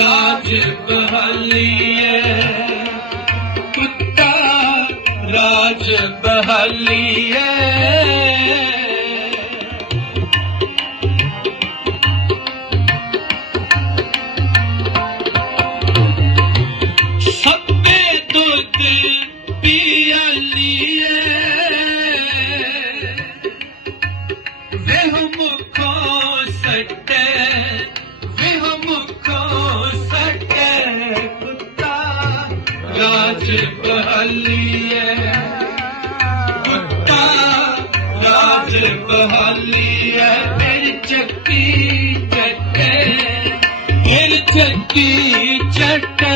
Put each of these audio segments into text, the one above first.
ਰਾਜ ਬਹਾਲੀਏ। ਕੁੱਤਾ ਰਾਜ ਬਹਾਲੀਏ। ਸੱਬੇ ਦੁੱਧ ਪੀਆਲੀਏ। ਵੇਹ ਮੁਖੋ ਰਾਜ ਬਹਾਲੀਏ ਕੁੱਤਾ ਰਾਜ ਬਹਾਲੀਏ ਮੇਰੀ ਚੱਕੀ ਚੱਟੇ ਮੇਰੀ ਚੱਕੀ ਚੱਟੇ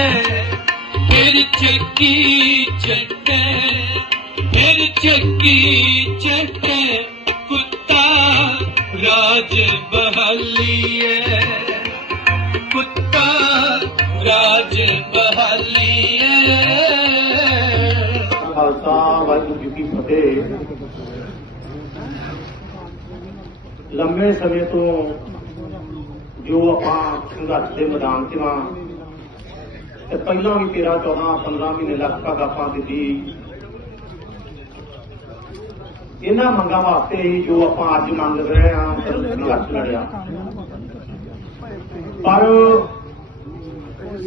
ਮੇਰੀ ਚੱਕੀ ਚੱਟੇ ਮੇਰੀ ਚੱਕੀ ਚੱਟੇ ਕੁੱਤਾ ਰਾਜ ਬਹਾਲੀਏ ਕੁੱਤਾ ਰਾਜ ਬਹਾਲੀਏ ਖਾਲਸਾ, ਵਾਹਿਗੁਰੂ ਜੀ ਕੀ ਫਤਿਹ। ਲੰਮੇ ਸਮੇਂ ਤੋਂ ਜੋ ਆਪਾਂ ਸੰਘਰਸ਼ ਦੇ ਮੈਦਾਨ 'ਚ ਵਾਂ ਤੇ ਪਹਿਲਾਂ ਵੀ 13 14 15 ਮਹੀਨੇ ਲਗਭਗ ਆਪਾਂ ਦਿੱਤੀ ਇਹਨਾਂ ਮੰਗਾਂ ਵਾਸਤੇ ਹੀ ਜੋ ਆਪਾਂ ਅੱਜ ਮੰਗ ਰਹੇ ਹਾਂ ਤੇ ਸੰਘਰਸ਼ ਲੜਿਆ। ਪਰ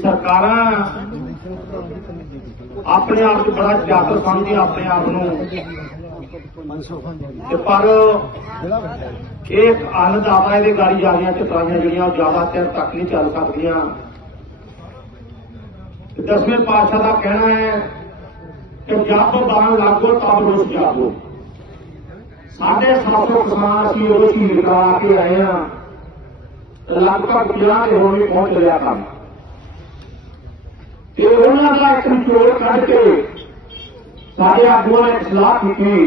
ਸਰਕਾਰਾਂ ਆਪਣੇ ਆਪ ਨੂੰ ਬੜਾ ਜਾਗਰ ਸਮਝਦੇ ਆਪਣੇ ਆਪ ਨੂੰ। ਤੇ ਪਰ ਇਹ ਇੱਕ ਅੰਨਦਾਤਾ ਇਹਦੇ ਗਾੜੀ ਜਾ ਰਹੀਆਂ ਚਤਰਾਈਆਂ ਜਿਹੜੀਆਂ ਜ਼ਿਆਦਾ ਚਿਰ ਤੱਕ ਨਹੀਂ ਚੱਲ ਸਕਦੀਆਂ। ਦਸਵੇਂ ਪਾਤਸ਼ਾਹ ਦਾ ਕਹਿਣਾ ਹੈ ਕਿ ਜਦ ਬਾਣ ਲਾਗੋ, ਤਬ ਰੁਸ ਜਾਗੋ ਸਾਡੇ 700 ਕਿਸਾਨ ਸੀ ਉਹ ਸ਼ਹੀਦ ਕਰਾ ਕੇ ਆਏ ਹਾਂ। ਲਗਭਗ 50 ਦੇ ਹੋਣੀ ਪਹੁੰਚ ਲਿਆ ਕੰਮ। ਤੇ ਉਹਨਾਂ ਦਾ ਇੱਕ ਨਿਚੋੜ ਕੱਢ ਕੇ ਸਾਡੇ ਆਗੂਆਂ ਨੇ ਸਲਾਹ ਕੀਤੀ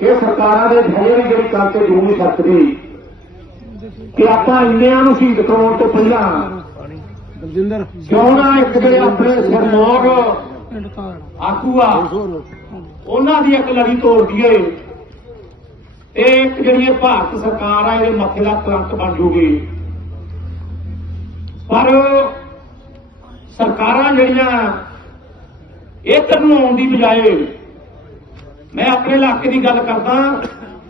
ਕਿ ਸਰਕਾਰਾਂ ਦੇ ਧੜੇ ਵੀ ਜਿਹੜੀ ਕੰਮ ਤੇ ਜੂ ਨਹੀਂ ਸਕਦੀ ਕਿ ਆਪਾਂ ਇੰਨਿਆਂ ਨੂੰ ਸ਼ਹੀਦ ਕਰਾਉਣ ਤੋਂ ਪਹਿਲਾਂ ਬਲਜਿੰਦਰ। ਕਿਉਂ ਨਾ ਇੱਕ ਜਿਹੜੇ ਆਪਣੇ ਸਰਮੋਗ ਆਗੂ ਆ ਉਹਨਾਂ ਦੀ ਇੱਕ ਲੜੀ ਤੋੜ ਦਈਏ। ਤੇ ਇੱਕ ਜਿਹੜੀ ਇਹ ਭਾਰਤ ਸਰਕਾਰ ਆ ਇਹਦੇ ਮੱਥੇ ਦਾ ਕਲੰਕ ਬਣ ਜੂਗੀ। ਪਰ ਸਰਕਾਰਾਂ ਜਿਹੜੀਆਂ ਇੱਧਰ ਨੂੰ ਆਉਣ ਦੀ ਬਜਾਏ ਮੈਂ ਆਪਣੇ ਇਲਾਕੇ ਦੀ ਗੱਲ ਕਰਦਾ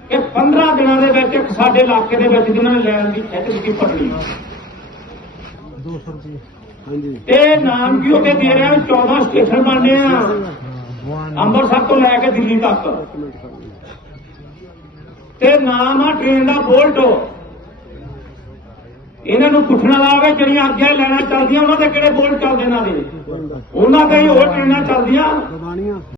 ਕਿ 15 ਦਿਨਾਂ ਦੇ ਵਿੱਚ ਇੱਕ ਸਾਡੇ ਇਲਾਕੇ ਦੇ ਵਿੱਚ ਜਿਨ੍ਹਾਂ ਨੇ ਲੈਣ ਦੀ ਖਿੱਚ ਦਿੱਤੀ ਪਟੜੀ। 200 ਰੁਪਏ ਹਾਂਜੀ ਇਹ ਨਾਮ ਕੀ ਉਹਦੇ ਦੇ ਰਿਹਾ ਆ 14 ਸਟੇਸ਼ਨ ਬਣਨੇ ਆ। ਅੰਮ੍ਰਿਤਸਰ ਤੋਂ ਲੈ ਕੇ ਦਿੱਲੀ ਤੱਕ। ਤੇ ਨਾਮ ਆ ਟ੍ਰੇਨ ਦਾ ਬੋਲਟ ਇਹਨਾਂ ਨੂੰ ਪੁੱਛਣਾ ਲਾਵੇ ਜਿਹੜੀਆਂ ਅੱਗੇ ਲੈਣਾ ਚੱਲਦੀਆਂ ਉਹਨਾਂ ਦੇ ਕਿਹੜੇ ਬੋਲ ਚੱਲਦੇ ਇਹਨਾਂ ਦੇ? ਉਹਨਾਂ ਤੇ ਹੀ ਹੋਰ ਟ੍ਰੇਨਾਂ ਚੱਲਦੀਆਂ।